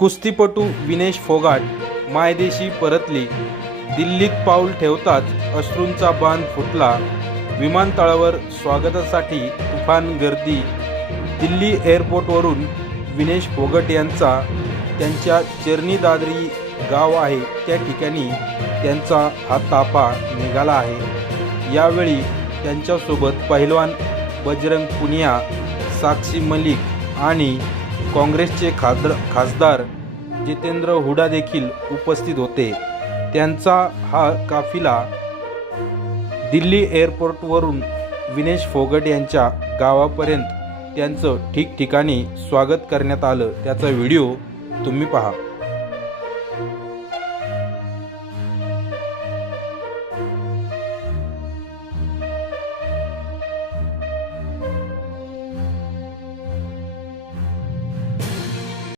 कुस्तीपटू विनेश फोगाट मायदेशी परतली. दिल्लीत पाऊल ठेवताच अश्रूंचा बांध फुटला. विमानतळावर स्वागतासाठी तुफान गर्दी. दिल्ली एअरपोर्टवरून विनेश फोगाट यांचा त्यांच्या चरणी दादरी गाव आहे त्या ठिकाणी त्यांचा हा ताफा निघाला आहे. यावेळी त्यांच्यासोबत पहिलवान बजरंग पुनिया, साक्षी मलिक आणि काँग्रेसचे खासदार जितेंद्र हुडा देखील उपस्थित होते. त्यांचा हा काफिला दिल्ली एअरपोर्टवरून विनेश फोगाट यांच्या गावापर्यंत त्यांचं ठिकठिकाणी स्वागत करण्यात आलं. त्याचा व्हिडिओ तुम्ही पहा.